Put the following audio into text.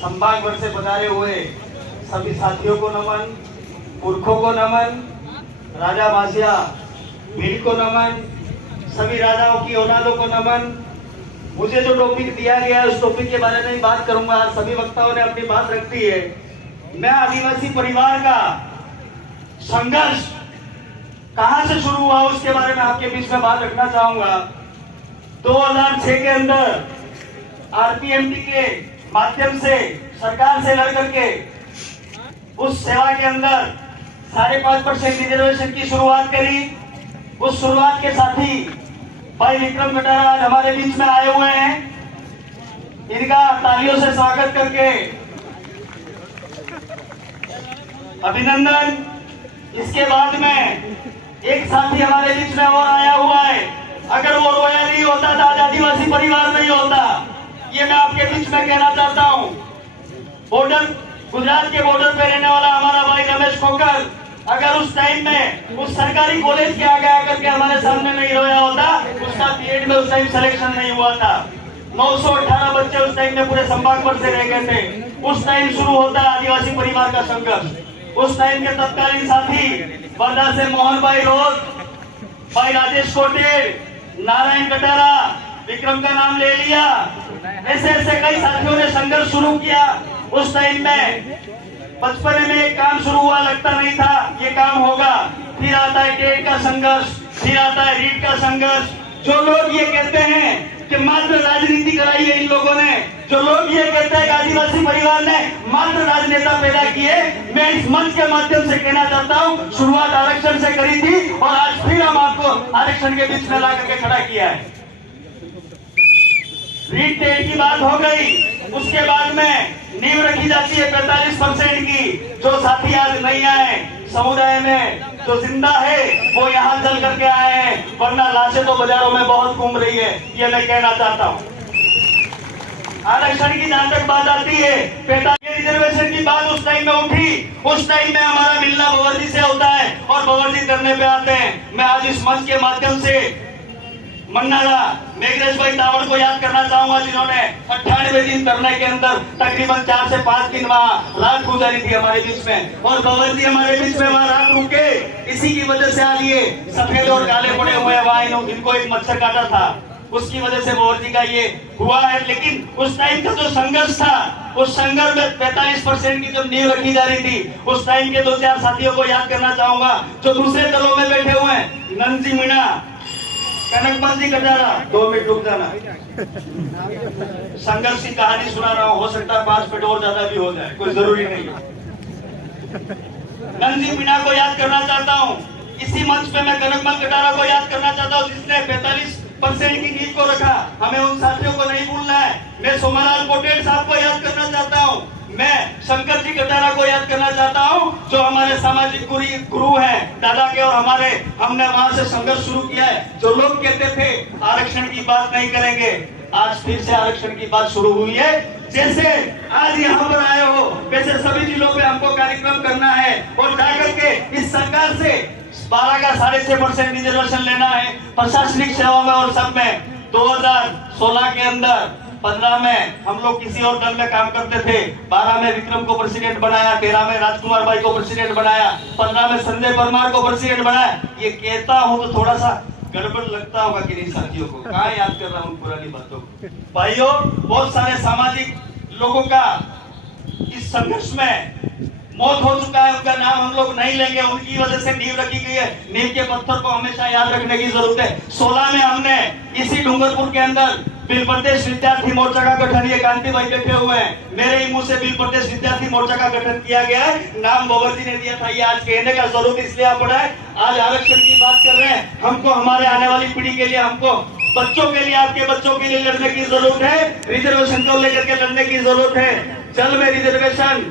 संभाग भर से पधारे हुए सभी साथियों को नमन, पुरखों को नमन, राजा भासिया भीड़ को नमन, सभी राजाओं की औलादों को नमन। मुझे जो टॉपिक दिया गया है उस टॉपिक के बारे में ही बात करूंगा। सभी वक्ताओं ने अपनी बात रख दी है। मैं आदिवासी परिवार का संघर्ष कहां से शुरू हुआ उसके बारे में आपके बीच में बात रखना चाहूंगा। 2006 के अंदर आरपीएमटी के माध्यम से सरकार से लड़ करके उस सेवा के अंदर 5.5% रिजर्वेशन की शुरुआत करी। उस शुरुआत के साथ ही भाई विक्रम कटारा आज हमारे बीच में आए हुए हैं। इनका तालियों से स्वागत करके अभिनंदन। इसके बाद में एक साथी हमारे बीच में और आया हुआ है। अगर वो रोया नहीं होता तो आज आदिवासी परिवार नहीं होता, ये मैं आपके बीच में कहना चाहता हूँ। बॉर्डर, गुजरात के बॉर्डर पे रहने वाला हमारा भाई रमेश खोकर अगर उस टाइम में उस सरकारी कॉलेज के आगे आकर के हमारे सामने नहीं रोया होता, उसका बीएड में उस टाइम सिलेक्शन नहीं हुआ था। 918 बच्चे उस टाइम में पूरे संभाग भर से रह गए थे। उस टाइम शुरू होता है आदिवासी परिवार का संघर्ष। उस टाइम के तत्कालीन साथी वर्धा से मोहन भाई रोज, भाई राजेश कोटे, नारायण कटारा, विक्रम का नाम ले लिया, ऐसे ऐसे कई साथियों ने संघर्ष शुरू किया। उस टाइम में बचपन में एक काम शुरू हुआ, लगता नहीं था ये काम होगा। फिर आता है टेट का संघर्ष, फिर आता है रीट का संघर्ष। जो लोग ये कहते हैं कि मात्र राजनीति कराई है इन लोगों ने, जो लोग ये कहते हैं कि आदिवासी परिवार ने मात्र राजनेता पैदा किए, मैं इस मंच के माध्यम से कहना चाहता हूँ, शुरुआत आरक्षण से करी थी और आज फिर हम आपको आरक्षण के बीच में ला करके खड़ा किया है। रीट टेट की बात हो गई, उसके बाद में नींव रखी जाती है 45% की। जो साथी आज नहीं आए समुदाय में, जो जिंदा है वो यहाँ चल करके आए हैं, वरना लाशें तो बाजारों में बहुत घूम रही है, ये मैं कहना चाहता हूँ। आरक्षण की जहां तक बात आती है, 45 रिजर्वेशन की बात उस टाइम में उठी। उस टाइम में हमारा मिलना बवर्जी से होता है और बवर्जी करने पे आते हैं। मैं आज इस मंच के माध्यम से मन्नाड़ा मेघराज भाई तावड़ को याद करना चाहूंगा, जिन्होंने 98 दिन धरने के अंदर तकरीबन 4 से 5 दिन वहां रात गुजारी थी हमारे बीच में। और बवर जी हमारे बीच में वहां रात रुके, इसी की वजह से आज ये सफेद और काले पड़े हुए वहां इनको एक मच्छर काटा था, उसकी वजह से बवर जी का ये हुआ है। लेकिन उस टाइम का जो संघर्ष था, उस संघर्ष में 45% की जब नींव रखी जा रही थी, उस टाइम के 2-4 साथियों को याद करना चाहूंगा जो दूसरे दलों में बैठे हुए हैं। नंदजी मीणा, कनकपाल जी कटारा, 2 मिनट रुक जाना। संघर्ष की कहानी सुना रहा हूं, हो सकता है 5 मिनट और ज्यादा भी हो जाए, कोई जरूरी नहीं है। नंदजी मीणा को याद करना चाहता हूं। इसी मंच पे मैं कनकपाल कटारा को याद करना चाहता हूं, जिसने 45% की नींव को रखा। हमें उन साथियों को नहीं भूलना है। मैं सोमालाल कोटेल साहब को याद करना चाहता हूं। मैं शंकर जी कटारा को याद करना चाहता हूं, जो हमारे सामाजिक गुरु हैं दादा के, और हमारे हमने वहां से संघर्ष शुरू किया है। जो लोग कहते थे आरक्षण की बात नहीं करेंगे, आज फिर से आरक्षण की बात शुरू हुई है। जैसे आज यहाँ पर आए हो, वैसे सभी जिलों पे हमको कार्यक्रम करना है और जाकर के इस सरकार से 12 का 6.5% रिजर्वेशन लेना है प्रशासनिक सेवा में और सब में। 2016 के अंदर 15 में हम लोग किसी और दल में काम करते थे, 12 में विक्रम को प्रेसिडेंट बनाया, 13 में राजकुमार भाई को प्रेसिडेंट बनाया, 15 में संजय परमार को प्रेसिडेंट बनाया। ये कहता हूँ तो थोड़ा सा गड़बड़ लगता होगा कि नहीं साथियों को, कहाँ याद कर रहा हूँ पुरानी बातों को। भाइयों, बहुत सारे सामाजिक लोगों का इस संघर्ष में मौत हो चुका है, उनका नाम हम लोग नहीं लेंगे, उनकी वजह से नींव रखी गई है। नींव के पत्थर को हमेशा याद रखने की जरूरत है। 16 में हमने इसी डूंगरपुर के अंदर बिल प्रदेश विद्यार्थी मोर्चा का गठन, ये कांति भाई बैठे हुए हैं, मेरे ही मुंह से बिल प्रदेश विद्यार्थी मोर्चा का गठन किया गया है। नाम बवर जी ने दिया था, ये आज कहने का जरूरत इसलिए पड़ा है। आज आरक्षण की बात कर रहे हैं, हमको हमारे आने वाली पीढ़ी के लिए, हमको बच्चों के लिए, आपके बच्चों के लिए लड़ने की जरूरत है। रिजर्वेशन को लेकर के लड़ने की जरूरत है। जल में रिजर्वेशन,